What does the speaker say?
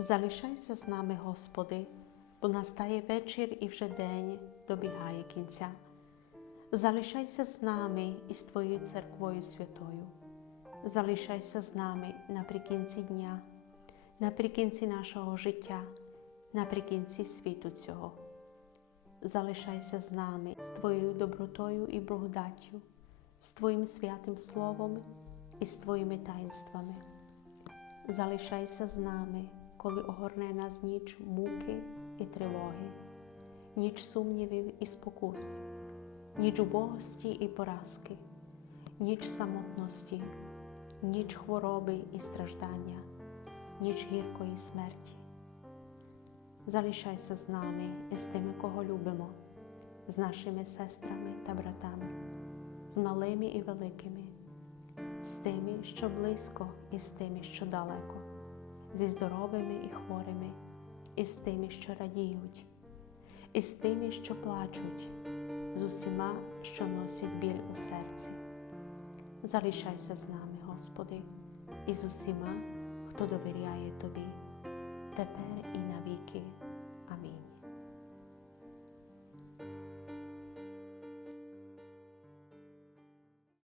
Залишайся з нами, Господи, бо настає вечір і вже день добігає кінця. Залишайся з нами і з Твоєю церквою святою. Залишайся з нами наприкінці дня, наприкінці нашого життя, наприкінці світу цього. Залишайся з нами з Твоєю добротою і благодаттю, з Твоїм святим Словом і з Твоїми таїнствами. Залишайся з нами, коли огорне нас ніч муки і тривоги, ніч сумнівів і спокус, ніч убогості і поразки, ніч самотності, ніч хвороби і страждання, ніч гіркої смерті. Залишайся з нами і з тими, кого любимо, з нашими сестрами та братами, з малими і великими, з тими, що близько, і з тими, що далеко, зі здоровими і хворими, і з тими, що радіють, і з тими, що плачуть, з усіма, що носять біль у серці. Залишайся з нами, Господи, і з усіма, хто довіряє Тобі, тепер і навіки.